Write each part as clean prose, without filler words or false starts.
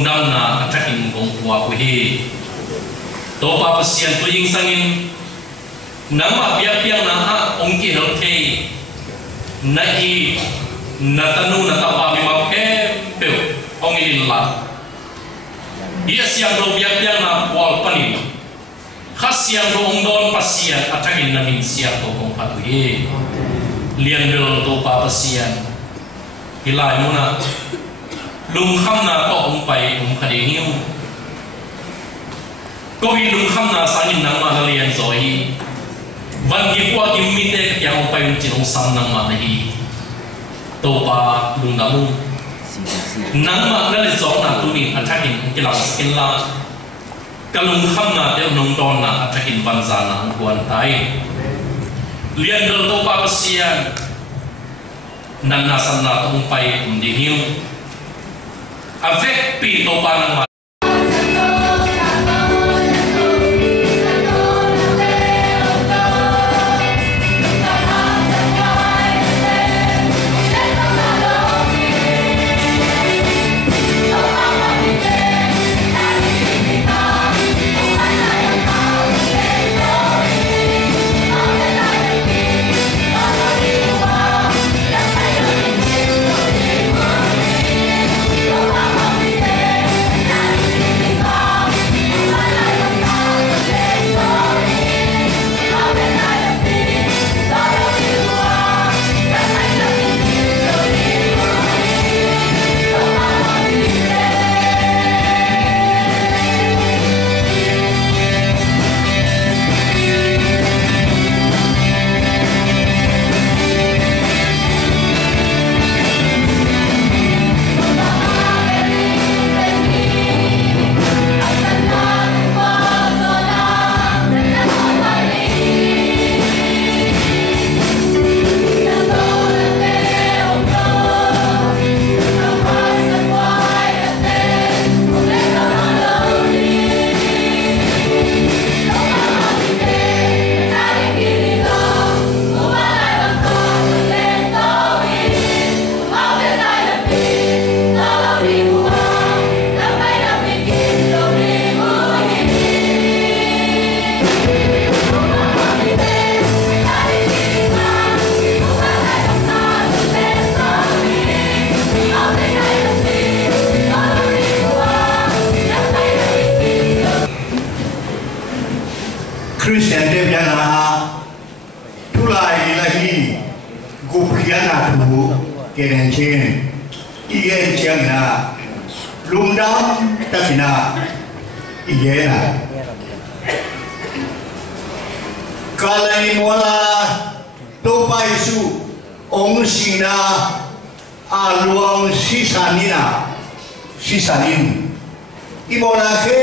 nam na athakin kong puwa ko hi to pa pasian to ying sangin nama biak na ha ongki healthy na hi na tanu na tawa mi ma pe pe ongin la ia siang do biak na wal pani khasiang do ongdon pasian athakin na min siang to kong ha hi lian bel to pa pasian hilai muna lung kham na to pai khade hiu ko hi lung kham na sangin nang ma lian zoi van gi kwa gi mi te yang pai chi ong sam nang ma hi to pa lung na mu nang ma na le zong na tu ni attacking ki la skin la ka lung kham na te nong don na attacking van za na kuan tai lian do to pa pasian nan na san na to pai di hiu avec pi to pa nang ma Christian Deviana Tulai Lahi Gupiana Tu Kerenchin Iyen Chiangna Lumdam Takina Iyena Kalai Mola Topai Su Ong Sina Aluang Sisanina Sisanin Imola Ke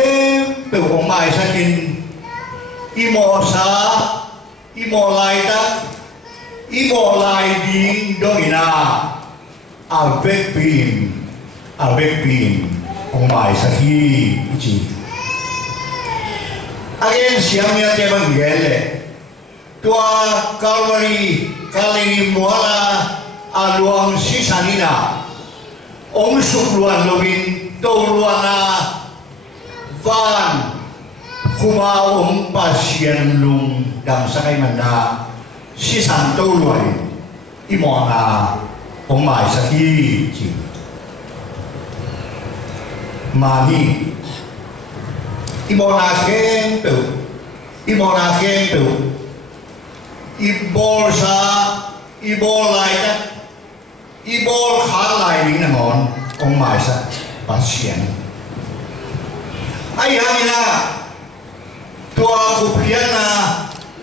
Pekong Mai Sakin imo sa imo laida imo laiding doina avec pin ong mai sa hi chi again siam ya te bangele tua Calvary kali muala aluang sisanina ong sukluan lobin to luana van kuma pasien lung dam sakai manda si santo luai imona mai saki ji mani imona kempu ibolsa ibolaita ibol khalai ni ngon mai sa pasien ayamina tua kupiana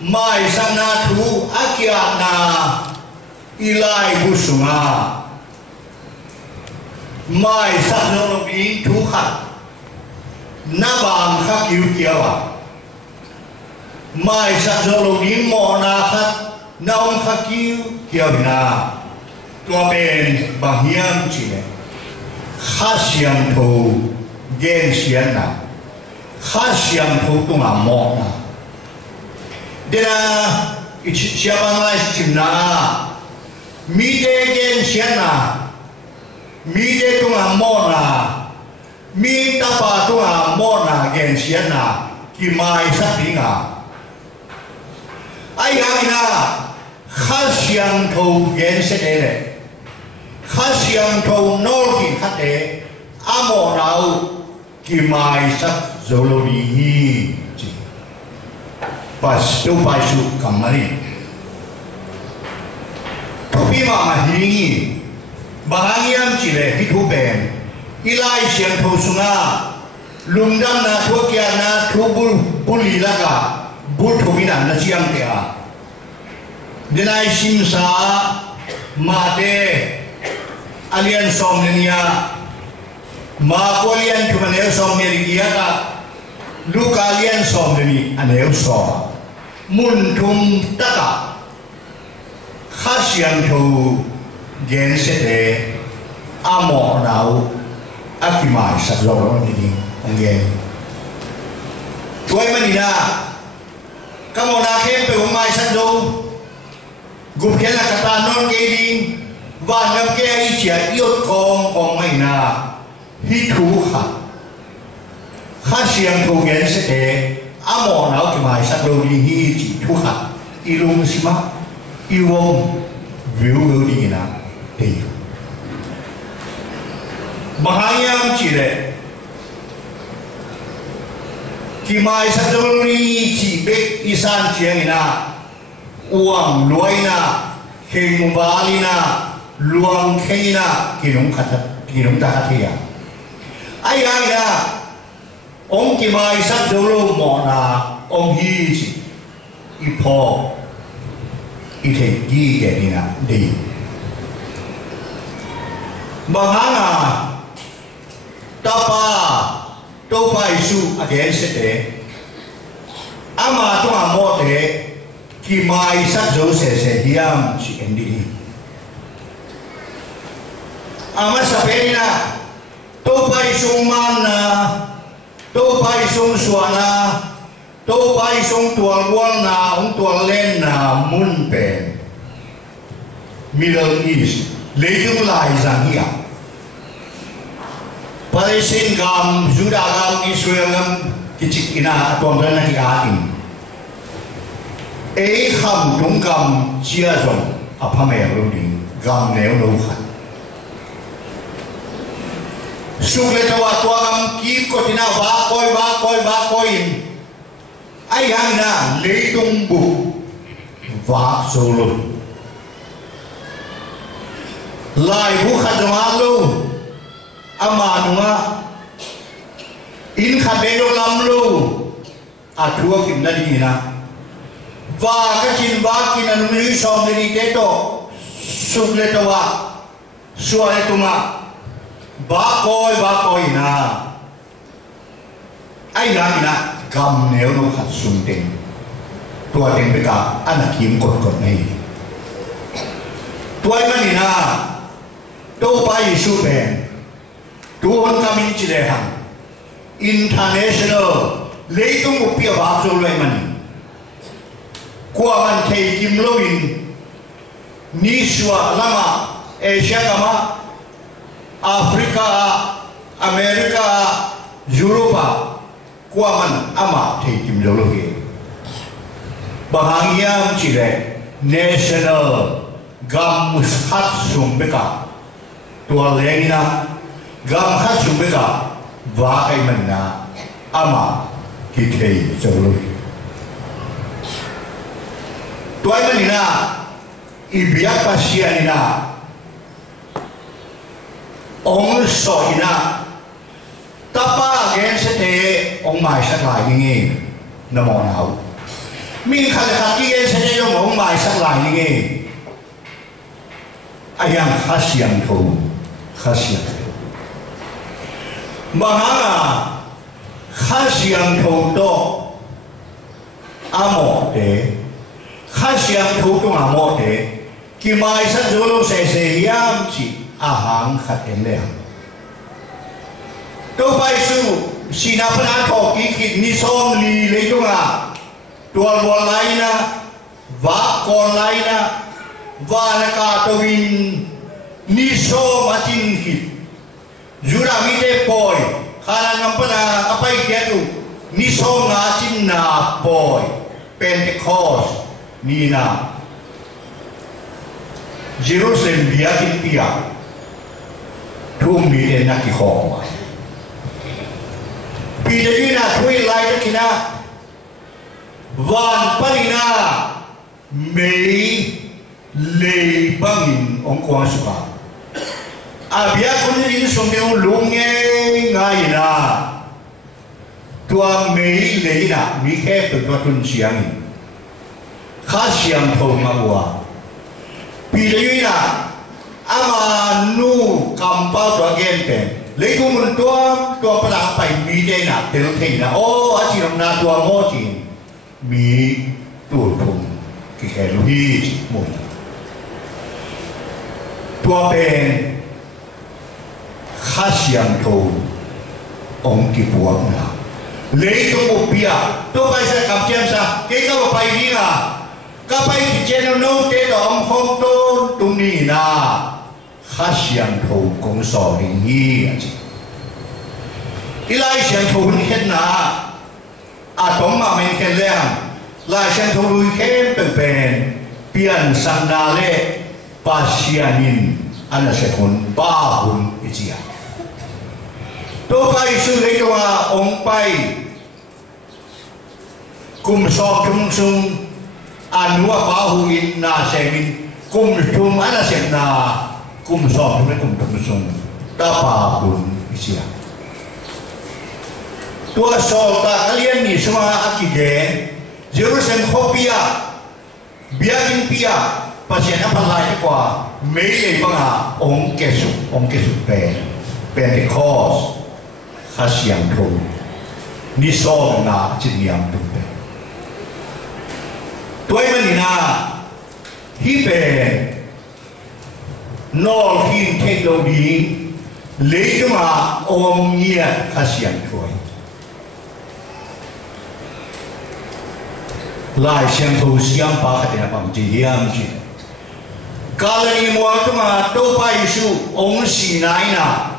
mai sana tu akiana ilai busunga mai sana bi tu khat nabang khakiu kiawa mai sana bi mona khat naung khakiu kiawina tua ben bahiam chile khasiam tu gen siana khasiam thu tu ngamo na dena siapa ngai simna mi de gen siana mi de tu ngamo na mi tapa tu à mo na gen xian na ki mai sắc tiếng à ai yang na khá xiang thâu gen sẽ thế này khá xiang thâu nô ki khát thế amo nào ki mai sắc dấu lô đi hi pas tu pas su kamari tapi mà hi bahagian cile hitu ben ilai xiang thâu sunga lungdam na thua kia na thu buli laga bu thumina na siang te a denai sim sa mate alien somnia ma kolian thumane somnia dia ka luka alien somni aneu so mun thum taka khasiang thu gen se te amo nau akimai sak lo ni nghe tôi mình là các món ăn khen về hôm mai sắp đâu gồm khen là kata non kê đi và năm kê ấy chỉ yêu con mày na hít thú khá xiang thù gen sẽ thế amo nào cái mai sắp đâu đi hi chỉ thú khát ilung sima iwom view đi na thì bahayam chỉ để ki mai sa doli chi be isan chiang na uang loi na kheng bali na luang khei na kinung ta khathia ai ai na ông ki mai sa dolo mo na ông hi chi ipo ite gi ge ni na di bahana tapa đâu phải su again sẽ thế, ama tu amo thế, khi mai sắc dấu sẽ hiam chỉ em đi, ama sapena, đâu phải sung man na, đâu phải sung suana, đâu phải sung tual wal na, ông tual len na mun pen, Middle East, lấy dung lại rằng hiam. Palestine gam, Judah gam, Israel gam, kicik ina tuan tuan nak kikatin. Kham tung gam chia zong apa mai rudi gam neo no khat. Sukle tawa tua gam ki ko tina ba koi in. Ai hang na lấy tung bu va solo. Lai bu khat ma lu. Ama nunga in khabelo lamlu athua kinna di na va ka chin va kin anumi som ni ke to sukle to wa suai tuma ba koi na ai la na gam neo no khat sum ten tua ten be ka anakim kot nei tuai mani na to pa isu ben Tuhan kami cilehan international leitung upia bakso lai mani kuaman thei kim loin niswa lama Asia kama Afrika Amerika Europa kuaman ama thei kim loin bahangiam cile national gam mushat sumbeka tua lengina gam khát chung bây giờ và cái mình là ama kỳ thị cho lui tuổi mình là ibiak pasien là ông soi là tapa gen sẽ thế ông mai sắc lại như nghe nó mòn hậu mình khát kia sẽ thế ông mai sắc lại như nghe ayam khasian thu khasian Mahanga khasiang thâu to amo te khasiang thâu to amo te ki mai sa dolo se hiam chi ahang khat en le to pai su sinapana tho ki ni som li le to nga tual wal laina va kon laina va na ka to win ni so matin ki Jura mite poi khana ngampana apai kiatu ni so nga chin na boy Pentecost ni na Jerusalem biakin pia thum mi de na ki kho pi de na thui lai de kina van parina mei le bangin ong kwa suka abia kun ni som de lung nge ngai na tua mei le na mi khe tu tua tun siang kha siang tho ma wa pi de na ama nu kam pa to gen pen lấy cũng muốn tua para phải mi đây nè từ thì nè ô ở chỉ làm na tua ngô chỉ mi tua thùng cái hệ lui mùi tua bên khá xiang thùng ông kịp buông nè lấy cũng một bia tôi phải sẽ cầm chém sa cái cái phải đi à cái phải thì trên nó nấu cái đó ông không tôn tung đi nè khá xiang thùng cũng sò đi nhỉ ilai xiang thùng hết nè à tổng mà mình khen lên lại xiang thùng lui khen từ bên biển sang đà lệ ba xianin anh sẽ còn ba hun ít gì à tôi phải xử lý cho ông phải cùng so chung chung anh nuôi ba hun na sẽ mình cùng chung anh sẽ na cùng so chung chung ta ba hun ít gì à tua so ta kalian ni semua akide Jerusalem khopia biakin pia pasien apa lagi kwa mei banga ong kesu pe Pentecost khasiang tho ni so na chiniam tu pe toy manina hi pe nol hin ke lo di le ma om nia khasiang tho lại xem thù xiêm ba cái này bằng chỉ hiam chứ, cái này mua cho mà đâu phải su ông sĩ này na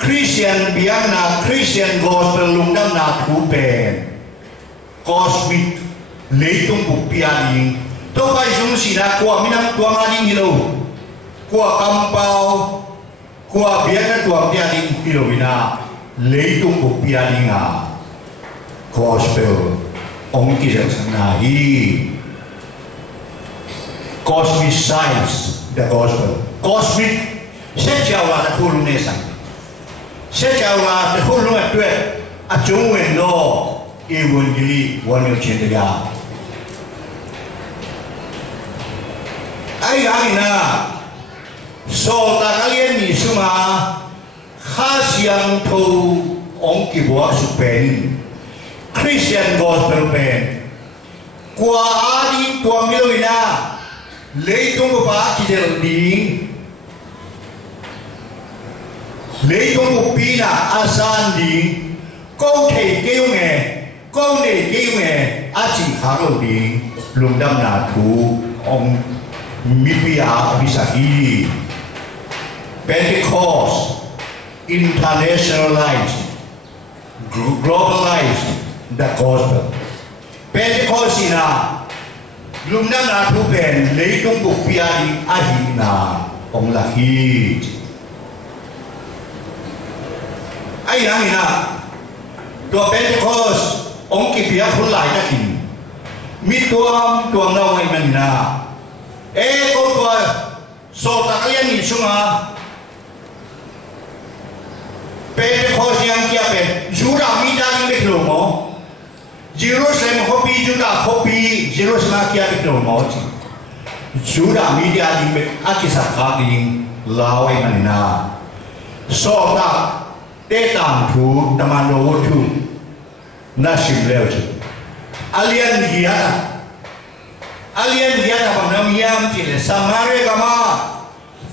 Christian biang na Christian gospel lung đam na thu bền cosmic lấy tung bục bia đi đâu phải su sĩ na qua mình đang tuang anh đi đâu qua cam bao qua biang na tuang bia đi đâu na lấy tung bục bia đi na gospel ông kia sang nahi cosmic science the gospel cosmic sẽ chào là the whole nation sẽ chào là the whole nation tuyệt à chúng mình đó evangeli one million trên đời ai ai na so ta kalian ni semua khas yang tu ông kia buat supen Christian gospel band qua adi tua miloina lấy tung ba chỉ để đi lấy tung pina asan đi câu thể kêu nghe a chỉ khá lâu đi lùng đâm nà thú ông mipia bisahi Pentecost internationalized globalized the gospel Pentecost na lum nam na thu ben lấy tung bục bia đi a hi na ông là hi ai na tua Pentecost ông kịp bia phun lại ta kìm mi tuam đâu ngay mình na câu tua so ta kalian ni semua Pentecost yang kia ben Judah mi đang biết luôn mo Jerusalem hopi Judah hopi Jerusalem kia biết luôn mo Judah mi dia di akisah kading lawe manina so ta te tam thu tamando thu nasim leo chu alien dia bang namiam chile Samaria kama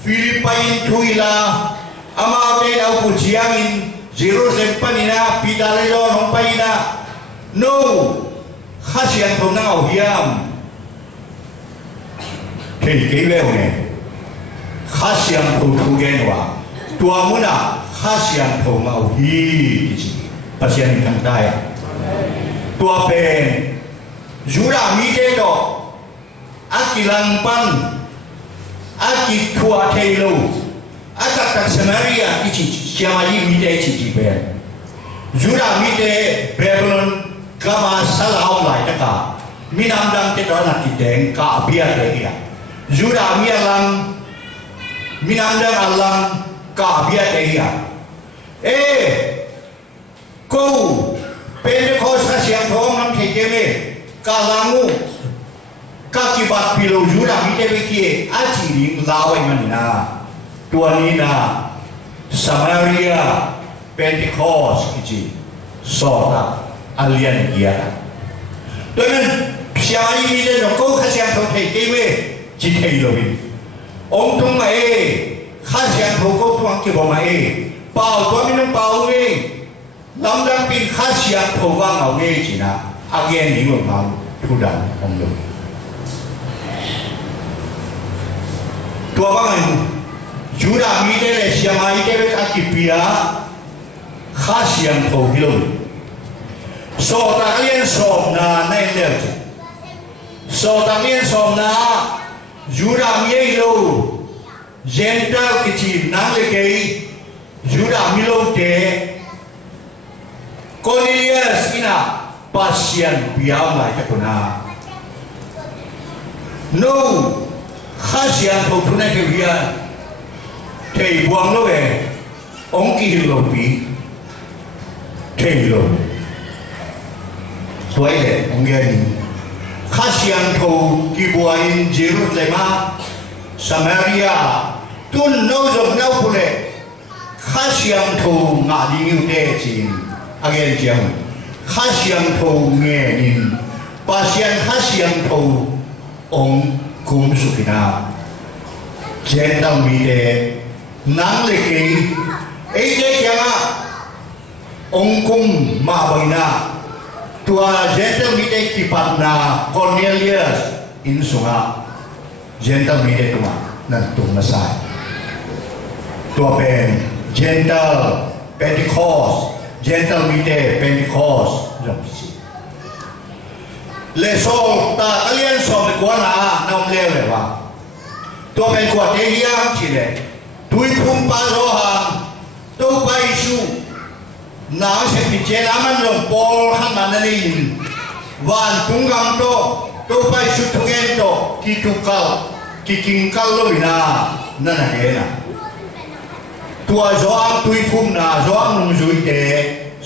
Philippine thuila ama te au pujiangin Jerusalem panina pidale do nong paina no khasian thong nang hiam thei ke leo ne khasian thu thu gen wa tua muna ข้าเสียงทงเอาฮีจิปัสยานิทังได้ตัวเป็นยูรามีเดโดอากิลังปันอากิทัวเทโลอากัตสมาริยาอิจิเชียมายีมีเดจิจิเป็นยูรามีเดเบเบลอนกามาสลาวไลตะกามีน้ำดังเตดอนักกิเดงกาเบียเดียยูรามีอลังมีน้ำดังอลังกาเบียเดียกูเป็นโคสเสียงทองน้ำเทเกเมกาลังูกากิบัตพิโลยูรามิเตเบกีอาจิริงลาวไอมันนะตัวนี้นะสมาเรียเป็นโคสกิจิสอดอาเลียนเกียร์ตัวนั้นเสียงอีเดนกูข้าเสียงทองเทเกเมจิเทโลวิองตุงมาข้าเสียงทองกูตัวกิบมาเป่าตัวไม่ต้องเป่าลำดับเป็นข้าเสียงทว่าเอาเงี้ยจีนะอาเงี้ยนี่ว่ามาทุดันองดูตัวว่ามันยูรามีเดลเสียมาอีเดลอากิปิอาข้าเสียงทฮิโลโซตาเลียนสอบนาในเลือดโซตาเลียนสอบนายูรามีฮิโลเจนเตอร์กิจินังเลเกย์ยูรามิโลเตโคเนเลียสอินาปัสยันพิอาไลตะกุนาโน่ข้าเสียงททุนในเทียเทยบวงโลเอองกิฮิโลปีเทยโลสวยเลยองเงินข้าเสียงทกิบัวอินเจรูซาเล็มสมาเรียตุนโนจงเนาปุเลข้าเสียงทงาดิงิวเตจินอาเกนเจียงข้าเสียงทเงี้ยนินปัสยันข้าเสียงทองคุมสุขินาเจนตังมีเดนังเล็กเอเจยังองคุมมาบอยนาตัวเจนตังมีเดกิปัตนาคอนเนเลียสอินสุงาเจนตังมีเดตัวนั่นตัวมาใส่ตัวเป็นgentle Pentecost gentle mite Pentecost jamsi le so ta alien so me kwa na nam le le wa to ben kwa te hiam chi le tui phum pa ro ha to pai su na se pi che la man lo pol han man na ni wan tung gam to pai su tu gen to ki tu kal ki king kal lo ina na na he naตัวจอมตุยพุ่มนาจอมนุ่งจุยเตะ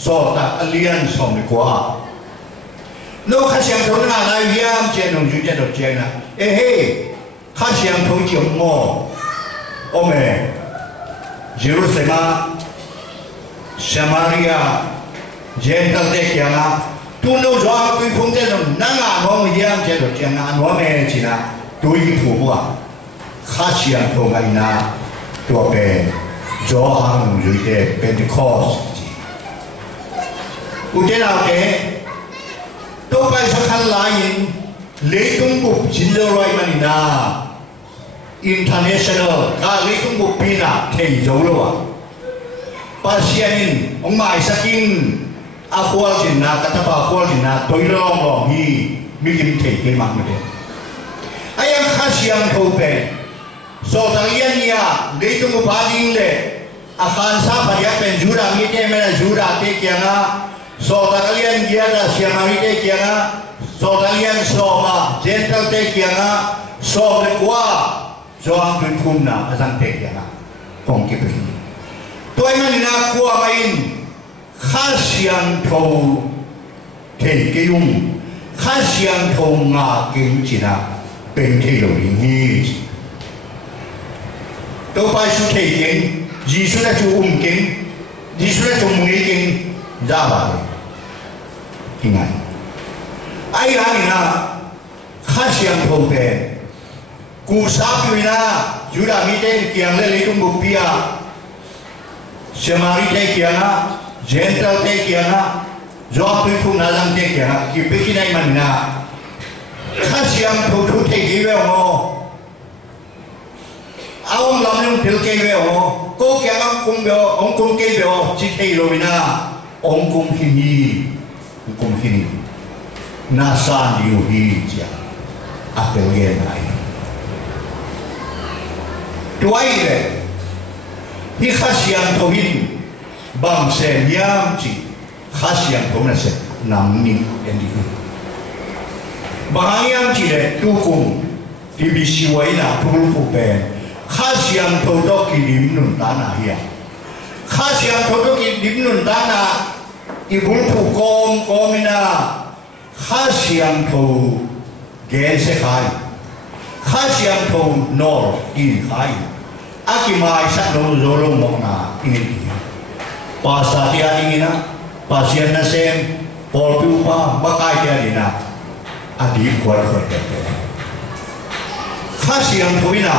สอดตักเลียนสมดีกว่าโลกข้าเสียงทนานายยามเจนุ่งจุยเจดอกเจนะเฮ้ข้าเสียงทนเจียมโมโอเมเยรูซาเล็มสมาเรียเจนตัลเตกียนะตุนโลจอมตุยพุ่มเจนุ่งนั่งอ่านมยามเจดอกเจนะนัวเมจินะตุยพุ่มว่าข้าเสียงทนไงนะตัวเป็นจอหังอยู่เดเป็นคอสอุเทนาเตตัวไปสักขันลายเลี้ยงบุบจินเดอร์ไรมันน่า international การเลี้ยงบุบปีน่ะเที่ยวโลกปัสยานินองค์หมายสกินอาควาจินน่ะกัตตาควาจินน่ะตัวร้องร้องฮีมีกินเที่ยวกันมากเลยไอ้ยังข้าเสียงเขาเป็นโซตาเลียนเนี่ยเลี้ยงบุบาดิงเลยอาคารซาพยาเป็นจูรามิเตเมลจูราเตเกียงะโซตาเลียนเกียร์เสียมามิเตเกียงะโซตาเลียนโซมาเจนตัลเตเกียงะโซเล็กว่าโซอังคุนคุมนาอาจารย์เตเกียงะคงกิบกินตัวมันน่ากลัวไหมข้าเสียงทงเทกิยุงข้าเสียงทงงาเก่งจีน่ะเป็นที่เราดีนี้ตัวไปสุดเทกิงยิสุนัจูเก่งยิสุนัจูมึงเก่งจ้าบ้าที่ไงไอ้ร้านนี้นะข้าเสียงทงเป็นกูทราบอยู่นะยูดามิเตเกียงเล่ลิตุงบุปีอาเชมาริเตเกียงะเจนเตลเตเกียงะจอมพิคุนาลังเตเกียงะกิเปกินไอมันนะข้าเสียงทงทุเทกิเวโมเอาลำนึงถึงเกเวโม cô kia ông cung cây biểu chỉ thấy rồi na ông cung hi na san điều hi chia apel nghe này tuổi đấy hi khasiang thoin bang se niam chi khasiang thom na se nam ni endi bahayam chi le tu kum ti bi siwai na thul pu pe khasiang tho do ki lim nun ta na hiya khasiang tho do ki lim nun ta na ibul pu komina khasiang tho gen se khai khasiang tho nor in khai akimai sa no zolo mo na ini pasa dia ingina pasien na sem por piupa bakai dia dina adi kuat khasiang tho ina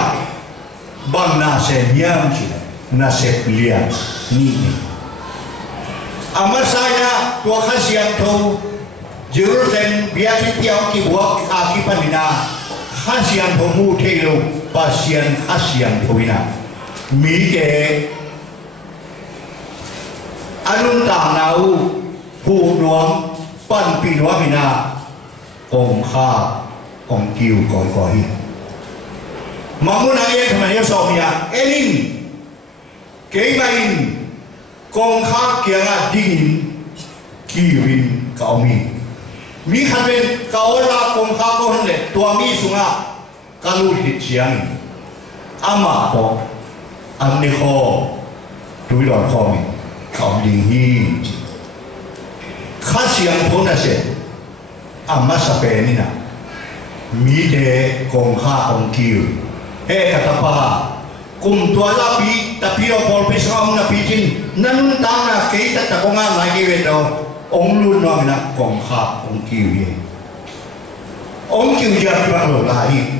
bang na se niam chi na se lia ni amar saya tua khasiang tho Jerusalem biar tiang ki buat aki panina khasiang tho mu thelo pasien khasiang tho ina mi ke anun ta nau hu nuang pan pi nuang ina ong kha ong kiu koi mamuna ye thama ye so mia elin ke main kong kha kia nga ding kiwin kaumi mi khaben kaola kong kha ko le tua mi sunga kalu hit chiang ama ko amni kho tui lor kho mi kaum ding hi khasiang thona se amma sa pe ni na mi de kong kha ong kiu katapa kum tua lapi tapi opol pisang na pitin nanun tanga kita takonga lagi wedo ong lu no na kong kha ong kiu ye ong kiu ja ba lo lai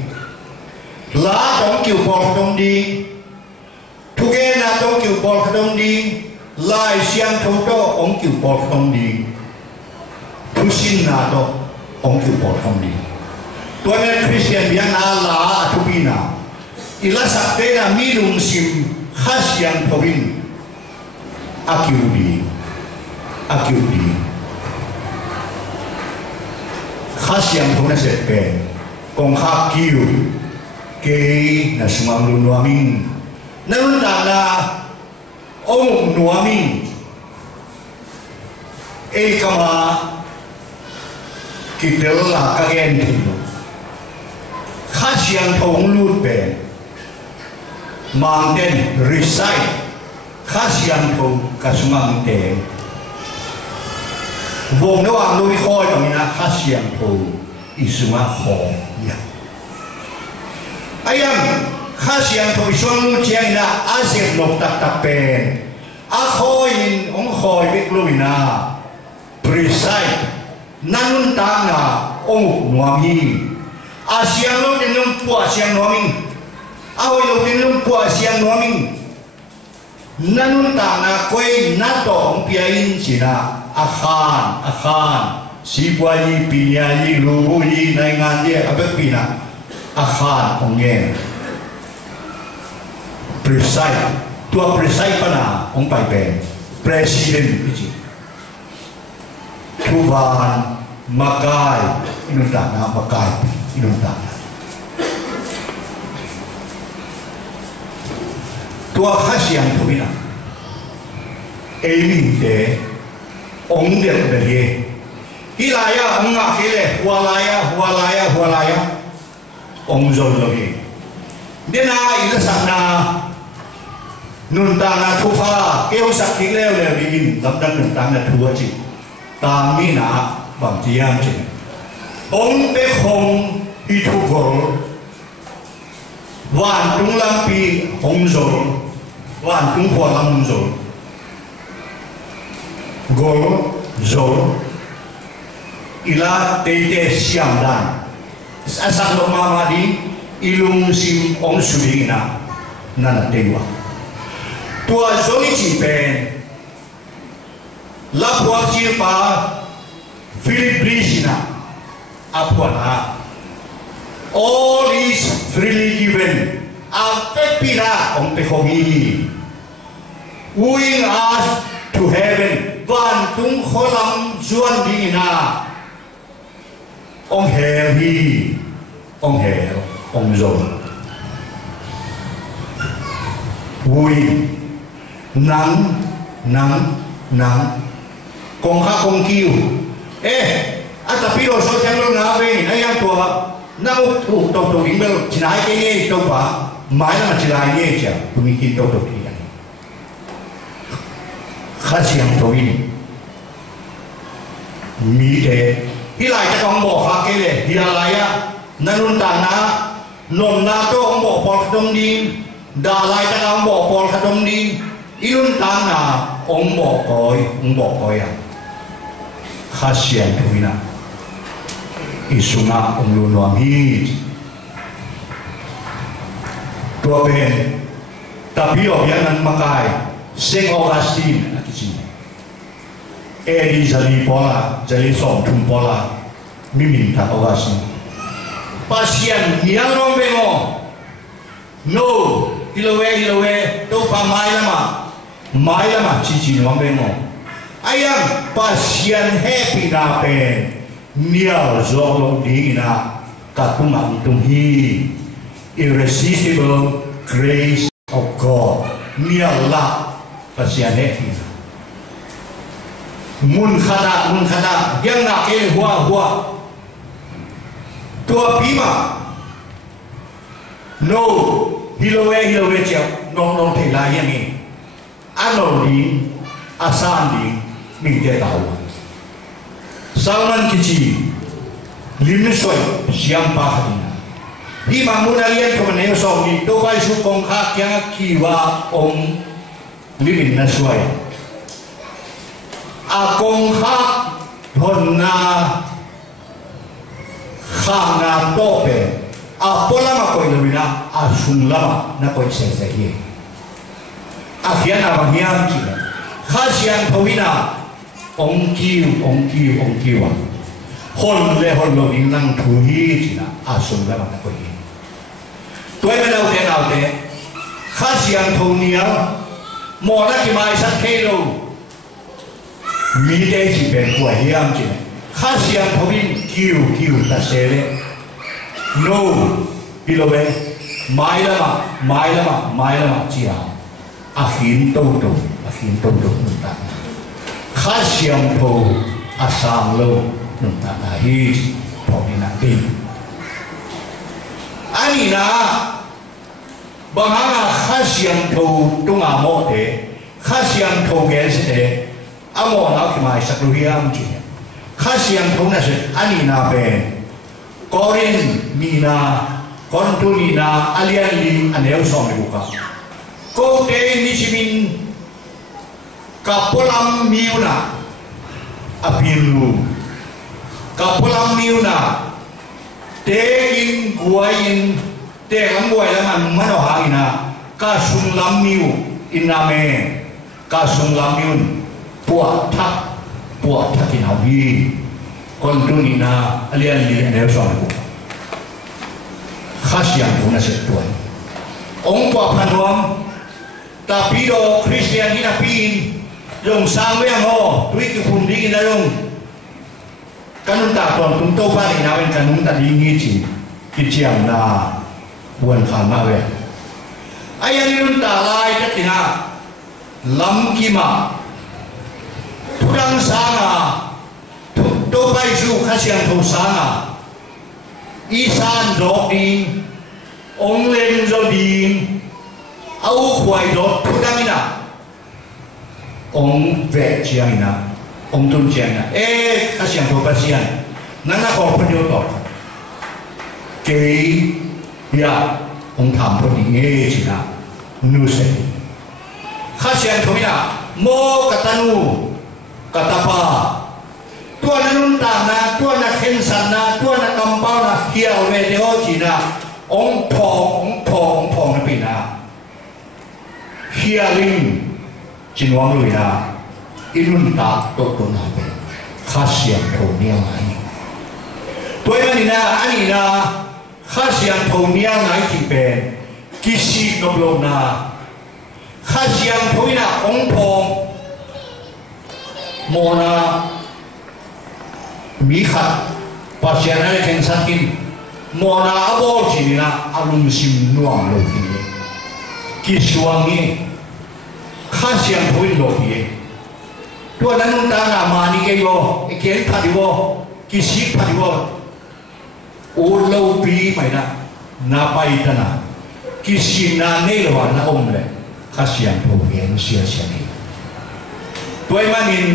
la ong kiu pol dong di thuge na ong kiu pol dong di lai siang tho to ong kiu pol dong di thusin na to ong kiu pol dong di tua ne Christian biang ala thubina ila sakte na minung sim khasiang thowin akiudi khasiang thona se pe kong kha kiu ke na sumang lu nuamin nanun ta na ong nuamin kama kitela kagen khasiang thong lut pe mang den reside khasiang thong kasumang te vong no ang lui khoi bằng na khasiang thong isuma kho ya ayam khasiang thong isong lu chiang na asir nok tak pen a khoi ong khoi bek lui na reside nanun ta na ong nuami asiang lo tinung pu asiang nuami awai lo tinung pu asiang nuami nanun ta na koi na to piain sina akhan si puai pinyai lu yi nai ngan dia abek pina akhan ongen presai tua presai pana ong pai pen presiden pici tuban makai inun ta na makai inun ta tua khasiang thubina emin te ong der belie hilaya ong nga khile hualaya ong zol logi dena ila sakna nun ta na thufa keu sak khileo le bigin lamdan nun ta na thua chi ta mi na bang tiang chi ong pe khong hi thu gol wan tung lam pi hong zol wan tung khwa lam zol gol zol ila te siam dan asak lo mama di ilung sim ong sudina nana tewa tua zoli chi pen la puak chi pa Philip Brisina apwana all is freely given apepira ong pe khogi wooing us to heaven van tung kholam zuan đi na ông hèo hi ông hèo ông rồi vui nắng nắng nắng con khác con kêu tapi lo so chang lo na ve na yang tua na tu to to ding bel chinai ke ye to pa mai na chilai ye cha tu mi ki to to ki ya kha siang to wi mi te hi lai ta kong bo kha ke le hi lai ya na nun ta na nom na to kong bo pol dong din da lai ta kong bo pol kha dong din ilun ta na ong bo koi ya kha siang to wi na isunga ông luôn hi tua ben tapi orang yang makai Saint Augustine di sini di jali pola jali som tum pola miminta Augustine pasien yang rombemo no hilowe to pa mai lama cici rombemo ayam pasien happy na pen Nia zolo dina katunga itung hi irresistible grace of God nia la pasiane mun khada yang na ke hua tua pima no hilowe cheo non thể la yang ni ano di asan di mình te tahu Salman Kici lim soi siam pa hadina di mamuna lian ko ne so ni to kai su kong kha kya kiwa om limin na suai a kong kha thon na kha na to pe a pola ma koi lina a sun lama na koi se hi a khian a bang hiam chi kha sian thowina ông kêu hôn lo in năng thu hi chỉ là sung ra bằng cái gì tôi mới đâu thế khá xiang thâu nhiều mò ra chỉ mai sát kê lâu mi đây chỉ bên của hiam chỉ khá xiang thâu in kêu ta xe đấy no đi đâu về mai lắm chỉ là khiến tô người ta khá xiang thâu sang lâu nung ta na hi phomi na tin ani na banganga khá xiang thâu tung mo de khá xiang thâu gen se de amo na ki mai saklu hiam chi khá xiang thâu na se ani na be korin mina kontulina alian li aneu som buka ko te ni chimin kapolam miuna apilu kapolam miuna te in guain te lam guai la man mano hangina ka sung lam miu iname ka sung lam miun puak thak in hawi kontulina alian li aneu som buka khas yang punya setuan ông qua phanom tapi do Christian ni napin dong sang yang ho tui ki pun di na dong kanun ta ton tum to pa ni na wen kanun ta di ngi chi ki chiam na buan khan ma we ayan nun ta lai ta tina lam ki ma thudang sanga to pai su khasiang tho sanga isan dok din ông lên do din áo khoai dok thudang ina ông về chiang ina ông tun chiang na khasiang tho pasian nana ko pdio to ke ya ông tham pho di nge chi na nu se khasiang tho ina mo katanu katapa tua na nun ta na tua na khen san na tua na kampau na hiao ve deo chi na ông phong na pin na hialing chin wang lui na inun ta to na pe khasiang tho nia ngai toi ani na khasiang tho nia ngai ki pe kisi no lo na ข้าเสียงทุยนะองค์พงโมนามีขัดปัจจัยนั้นแข่งสักกินโมนาอโบจีนะอารมณ์สิมน่วงโลกีกิสวงนี้ข้าเสียงทุยโลกีตัวนั้นตาหนามานี่เกยโยเกณฑ์พัดโยกิสิพัดโยโอโลปีไปนะนาไปตนะกิสินาเนลวานาอมเลยข้าเสียงทุยเสียเสียนี่ตัวมันนิน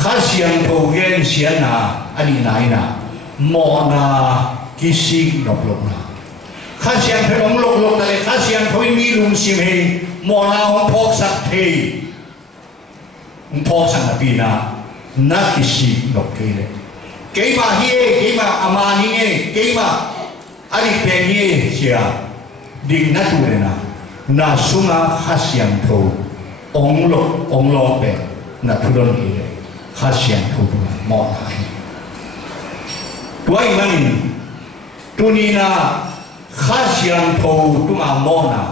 ข้าเสียงทุยเสียนาอันนี้ไหนนะโมนากิสินกลกนะข้าเสียงทุยองลกลกแต่ข้าเสียงทุยมีลุงสิเมโมนาองพกสักเทพอสังปีนะนักกิสินกเกลเกี่ยมาเฮียเกี่ยมาอามานีเงี้ยเกี่ยมาอะไรเป็นเงี้ยเสียดิ่งนัดตัวเลยนะน่าสุนัขข้าเสียงทูองลกเป็นนัดทุรนเกลข้าเสียงทูมอหายตัวอีมันตัวนี้นะข้าเสียงทูตัวมามอนะ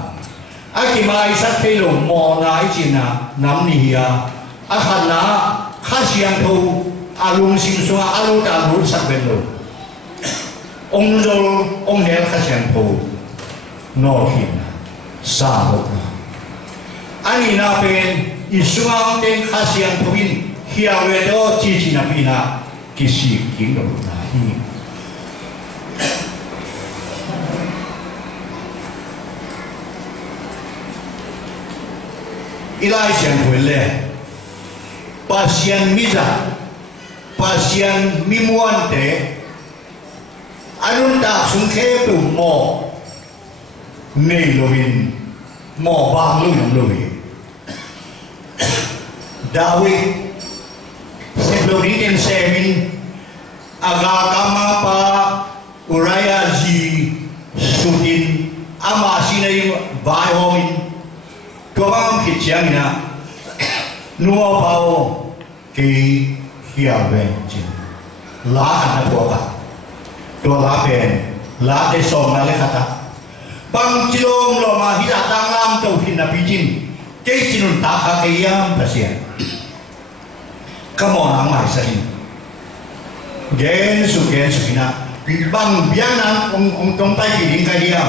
อากิมาอิสัตเทโลมอนะอิจินะน้ำนี่ยาอาขันนะข้าเสียงทูอารมณ์สิมสุอารุตารุสักเป็นโลองโจองเฮลข้าเสียงทูนอหินสาบกนะอันนี้น่าเป็นอิสุอาเป็นข้าเสียงทูอินเฮียเวโดจีจินาปีนะกิสิกินโลนะฮีอีไลเสียงทูเล่pasien miza pasien mimuante anunda sungke tu mo nei lovin mo bang lu yang lovi dawi sebelum ini semin aga kama pa uraya ji sudin ama sinai bai homin tobang kitjang na nuo bao kỳ hiểu về chuyện lá hạt thuộc cảตัวláเป็นláได้ส่งมาเลยครับบางจิโลมเรามาฮิตาตางามเจ้าพินาพิจินเจ้าจินุนตาขาเกียมประเสียก็มองหางใหม่สิเกณฑ์สุนะบางเบียนันองตรงไปกินกันเฮียม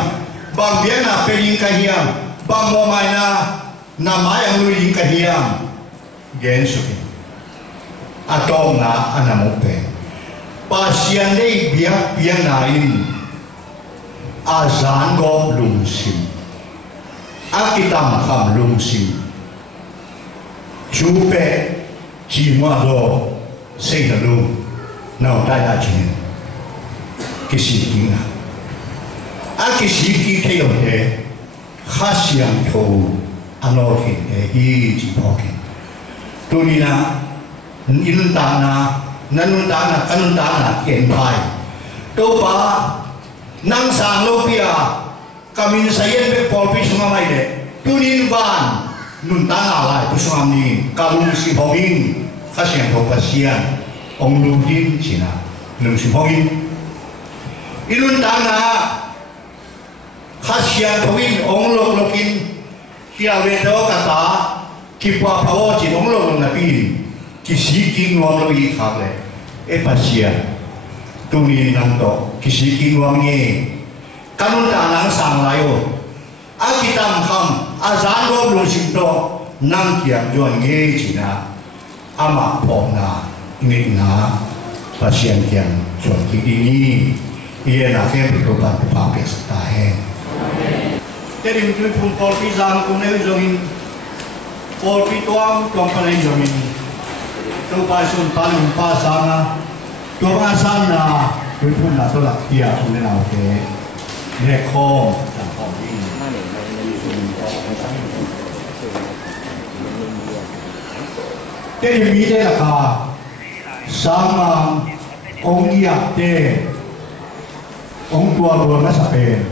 บางเบียนันเป็นยิงกันเฮียมบางโมไม่นะนามายังลุยยิงกันเฮียมGensuki atau na anamope pasien dei biak nain azan gob lungsim akitam kham lungsim chupe chimado seidalu nau dai ajin kisikina akisiki keyote khasiam tho anokin hi jipokinตัวนี้นะอินุตานะนันุตานะกันุตานะเก่งไปตัวป้านังสังโลเปียกามินไซเยนเป็นพอลพิสุมาไม่เด็ตัวนี้บ้านนุนตานะอะไรพิสุมามีกาลุงสิพอมินข้าเสียงโทกัสเซียนองลูดินสินะลุงสิพอมินอินุตานะข้าเสียงทวินองโลกินเฮียเวโดกตาKipwa pawo ci nong lo na pin kisiki nuang lo i khak le e pasia tu ni nang to kisiki nuang ni kanun ta nang sang layo akitam kham azan lo lu sim to nang kiam jo nge ci na ama pong na ni na pasien kiam chon ki ni ye na ke to ban pa ke sta he jadi mungkin pun pol pisang kun ne jo in Pol pituang tuang jomin, tu pasun paling pasana, tu pasana, tu pun nak tolak dia pun nak okey, rekor dan hobi. Jadi bila laka sama orang dia te, orang tua masa pe,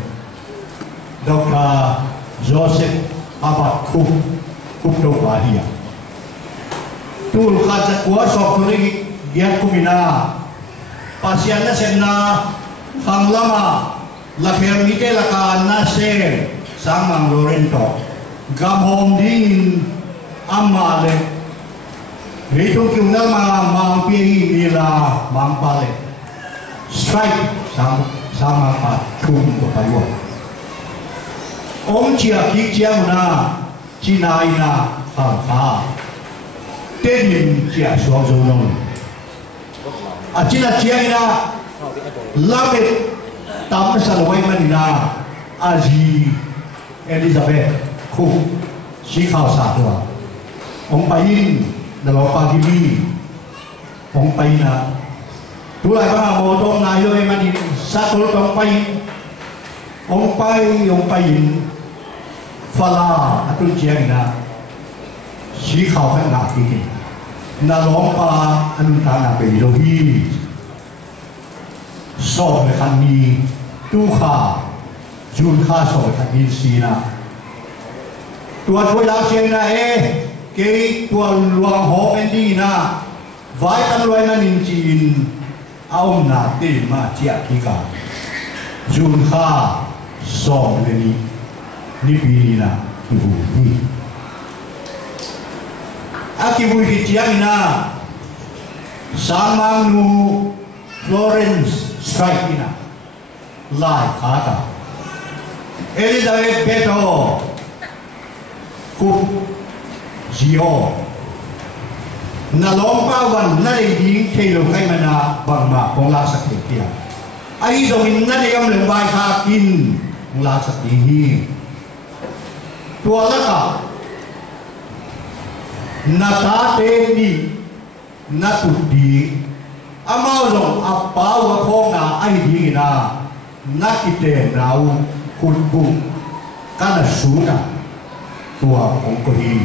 Dr. Joseph Abad Cook đâu phải gì tu khát quá sọc tu đi giat kumina pasien na sen na hang lama la fermite la ka na se sang mang lorento gam hom ding amma le Hei tu kiu na mang pi ni la mang pa le strike sama pa thum ko pa yo om chia ki chia na chi na ina ha te nim chia so so no a chi na chia ina la be tam sa lo wai man na a ji Elizabeth khu si khao sa tu ông bay là lo pa gibi ông bay na tu lại ba mo tông na yo mà đi sa tu ông bay pha la atun chia na si khao khang na ki na lo pa anun ta na pe lo hi so le khan ni tu kha jun kha so khan ni si na tua thôi lao xiên na cái tua luang ho bên đi na vài tâm loài na nín chín ông na tiền mà chia khi cả jun kha song lên ni pi na tu ni aki bui chia na sang mang nu Florence strike na lai khá cả Elizabeth Beto cục Gio na long pa wan na le ding thelo kai mana bang ma kong la sak kia ai do min na le gam le vai kha kin la sak hi tua la ka na ta te ni na tu di amao long apa wa khong na ai di na kite nau kun bu kana su na tua kong ko hi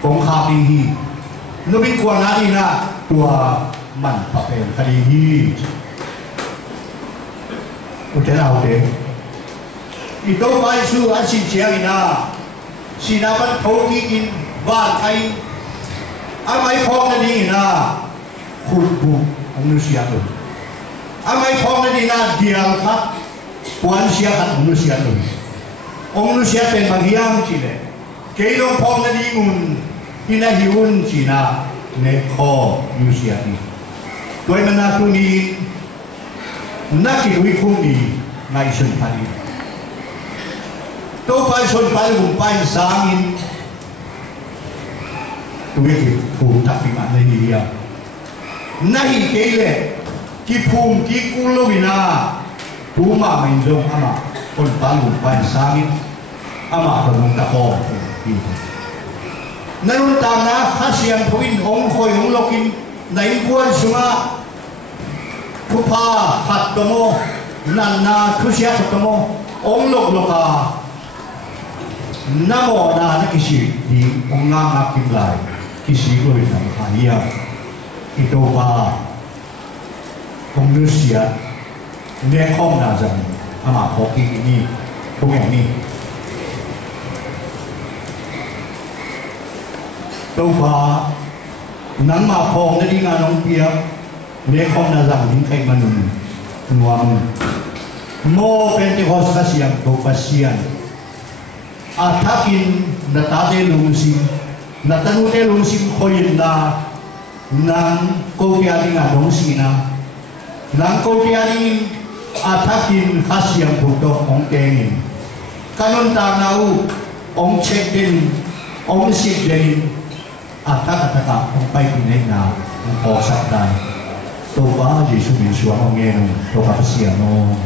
kong kha hi no bin kwa na di na tua man pa pe ka di hi o te na o te i to mai su a si chia ina si na ban tho ki in van kai a mai phong na di na khul bu ang nu sia lo a mai phong na di na dial kha kwan sia kha nu sia lo ông nu sia pen magiam chi le cái đông phong na đi ngun ina hiun chỉ na ne kho yu sia đi tôi mà na tu ni na ki ui khung đi ngày xuân phai tôi phải xuân phai vùng phai sáng in tôi biết phụ tập bị mặt này đi à nay cái lệ ki phum ki kulovina tu mà mình dùng ama con phai vùng phai sáng in ama tôi muốn ta kho nanun ta na khasiang thoin ong khoi ong lokin nain kuan sunga thupa khat tomo nan na thusia tomo ong lok loka namo na na kisi di ong nga kim lai kisi loi na khaya ito ba ong nusia ne khom na jang ama hoki ni ong ni đâu ba nắng mà phong nó đi ngang nông kia nếu không là rằng những cái mà nuông mô Pentecostal đâu ba sian atakin na tate lungsim na tanute lungsim khoyin na nang kopia di ngang nông sina nang kopia di atakin khasiang buto ong tengin kanon ta nau ong check din ong sit din atak ông bay đi lên nào ông bỏ sạch đài tôi có gì suy nghĩ xuống ông nghe không tôi có xiềng không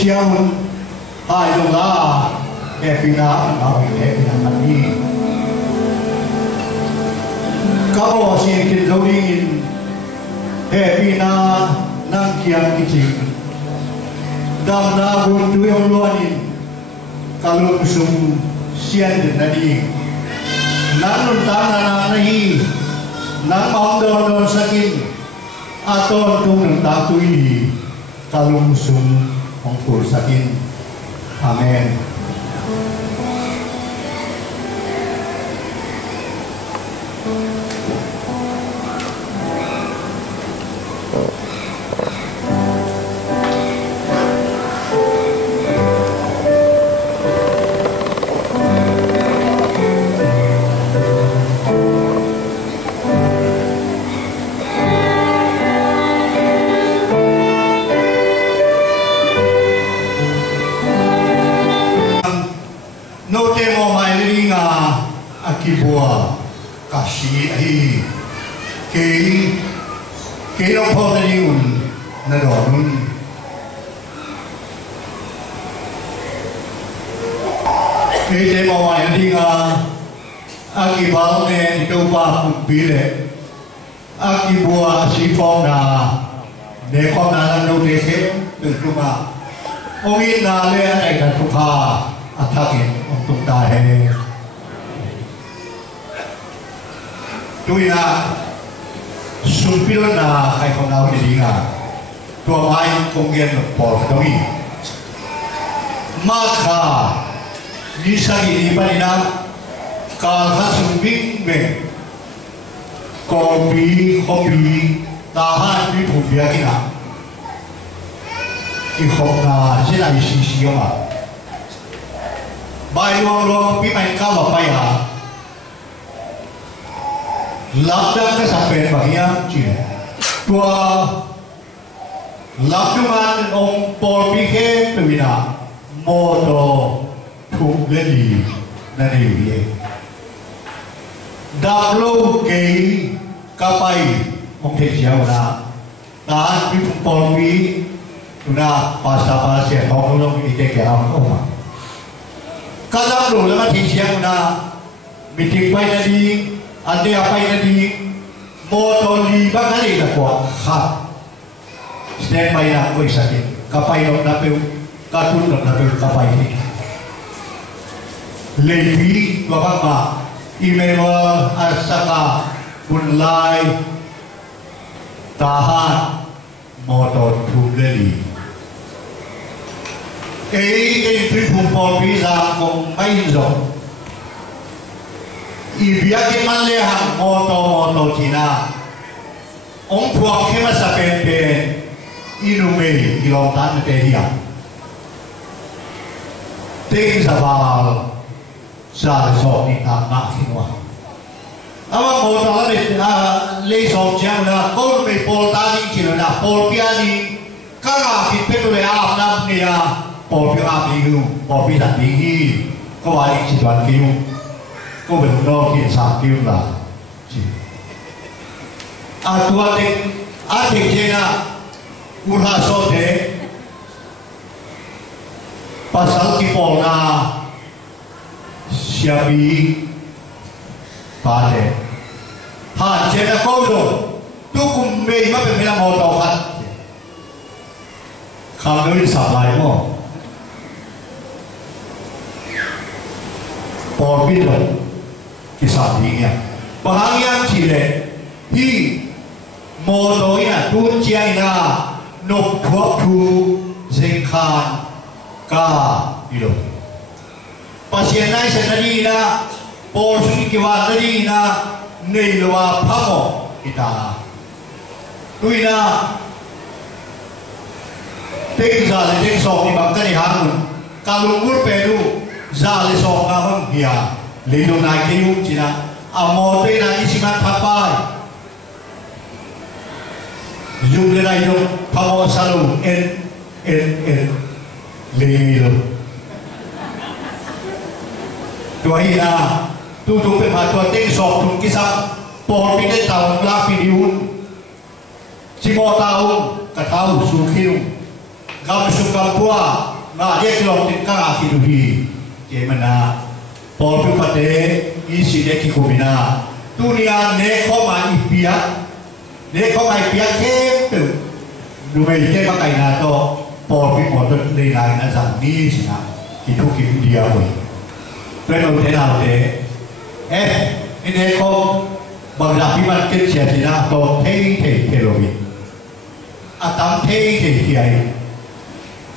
chiang hai dong la e pina na e pina ani ka o si kin lo in e pina nang kiang ki chi dam na gun tu yong luan in kalung sum sian de na di nang nun ta na na hi nang mong don sakin aton tung nun ta tu hi kalung sum ong pur sakin amen. Akibua kasi ay kay no po na yun na doon kay te mo ay hindi nga akibao ne ito pa pagpili akibua si po na ne ko na lang no deke ito pa ongin na le ay katuka atakin untuk tahe tôi là sung pil na ai không nào đi nga tua mai công viên bỏ đôi mà cả đi sang đi bên nam cả các sung pil về kopi tahan đi thu bia kia na cái không na sẽ là gì gì mà bài luôn bị mình cao vào bài à lắp đặt cái sản phẩm bằng nhau chỉ tua lắp đặt ông Paul Pique từ nào mô tô thuộc lên đi là điều gì đáp lâu cái bay ông thầy giáo là ta biết Paul Pique chúng ta pasal sẽ không có bị cái ông mà các đáp lâu là thầy giáo là bị thiệt bay là đi ande apa yang di motoli bakali na ko ha stand by na ko isakin kapay no na peu katun no na peu kapay ni lebi babama Emmanuel Asaka punlai tahan motor thuleli cái phupol visa cũng mấy rồi ibiaki manle hang moto China ông thuộc khi mà sắp bên inume ilong tan te hiya ting sa vào sa so ni ta ma kinwa ama moto le so jang na kol me pol ta ni chino na pol pia ni kara ki pe le a na ni ya pol pia ni hu pol pia ni hi ko wa ni chi tuan ki cô bình đo hiện sản kêu là gì tua tình trên à ura so thế pasal kipol na siapi pade ha trên là câu rồi tu cùng mê mà phải làm một đầu khăn không nói sập lại mà bỏ biết rồi kisah ini, bahagian Chile, hi motoya tu China nop thuốc thu zengkhan ka ilo. Pasien nai senadi na, porsi kiwan tadi na, nilwa pamo kita. Tui na, tek zale tek sok ni bangka ni hangun, kalungur peru zale sok na hong hiya. Lino na kiyum China amote na isiman papai yung le na yung pamo salu en lilo tuai na tu pe ma tu ting sok tung kisam por pi de tau la pi diun si mo tau ka tau su khiu gam su kam pua ngã để cho tin cả khi du hi cái mà na Paul bị bắt để ý sĩ để khi cùng na dunia ne khó mà ipia ne khó mà ipia thêm từดูไปเจ้าไก่นาโตพอพิมพ์ตัวในนายนั่นสั่งนี่สินะที่ทุกกินเดียวเลยเป็นเราเท่านั้นเลยอันนี้เขาบางอย่างที่มันเกิดเสียสินะโตเท่เทโลบิอาตามเท่ที่ไอ้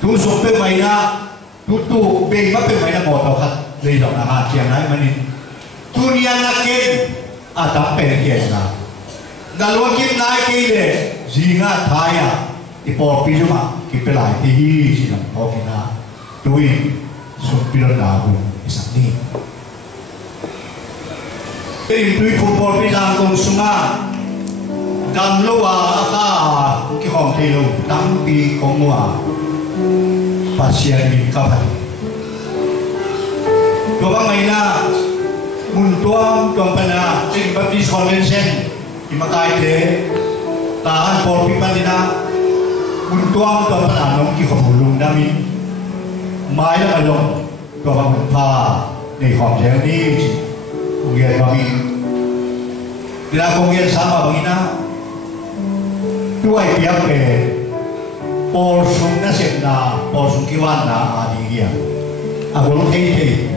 ทุกสุขเป็นไหมนะทุกเบ่งมาเป็นไหมนะหมดเราครับเลยสองอาหารเชียงรายมันนี่ทุเรียนนักเก็ตอาตามเป็นเกียรตินะดัลวกินนายกี่เลยจีงาไทยอ่ะIpo pijama kipelai tihi silang okina tuin sumpilon dagu isang ni. Ini tui football pijang kong sunga dan luwa ka kihong tilo tampi kongwa pasien di kapal. Kau mai na muntuang tuang pana sing baptis convention imakai de tahan por pipanina Untuang tuan penanong kikabulong namin May na malong Tuang pa Ni Hong Jeng ni Kungyan kami Kila kungyan sama bangina Tuay piyak ke Porsong na siyang na Porsong kiwan na adi iya Ako nung tete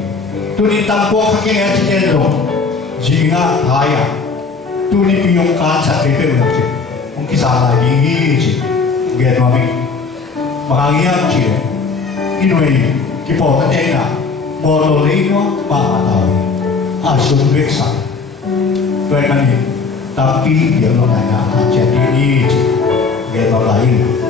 Tuni tampo kakeng at sinelo Jinga haya Tuni piyong kansa kepe Kung kisala di Gaya kami mengangian cie, ini kita katanya bolehnya pakai asum beksa, berani tapi dia nanya jadi ini gaya lain.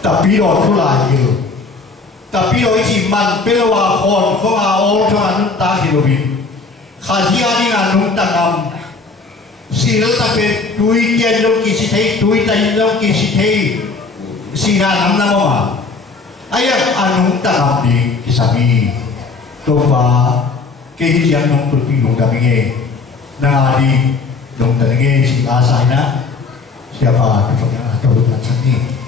Tapi orang tu lagi, tapi orang iman pelawak orang kau awal tu anu tak hidupi, kajian ini anu tak am, siapa tapi tuai kian lom kisi thei, tuai tay lom kisi thei, siapa nama nama, ayat anu tak am di kisabi, tu pa kehidupan nom pergi nom kami na di dong talagi si kasay na siapa tu yang atau macam ni.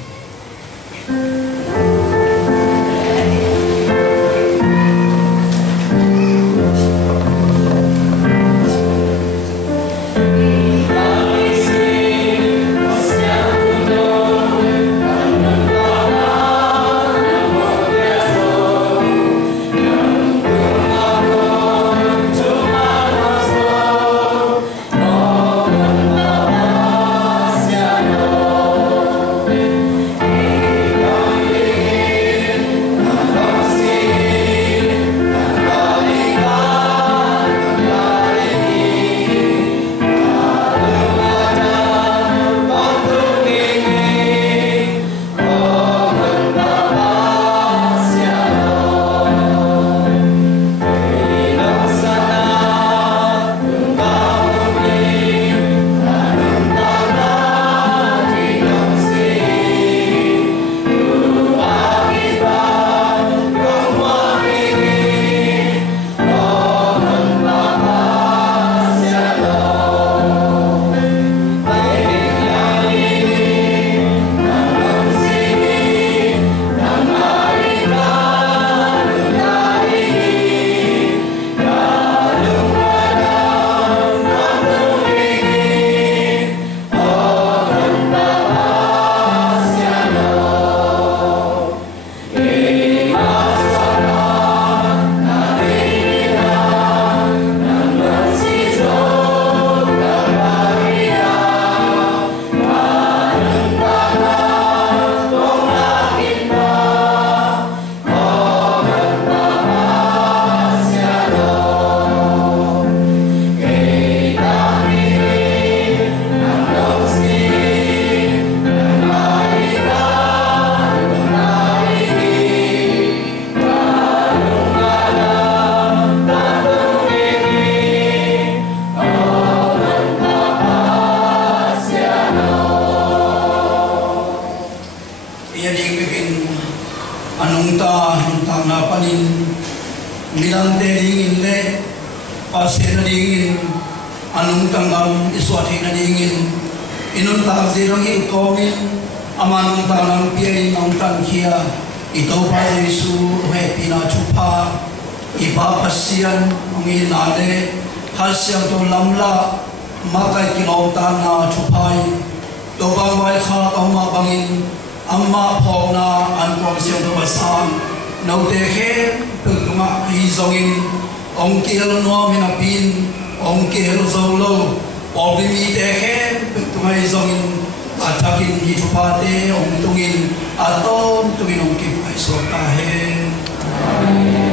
Milang dingin le pasir na dingin anong tangang iswati na dingin inun tagdirang ikomin amanong tangang piyain ng tangkiya ito pa Yesu happy na chupa ipapasyan ang inade hasyang to lamla makay kinautan na chupay to bangway ka ang mabangin ang mapong na ankwang siyang tubasan nau dekhe pagkuma hizongin ong kihel no minapin ong kihel zaulo obimi dekhe pagkuma hizongin atakin hitupate ong tungin aton tungin ong kipay sotahe. Amen.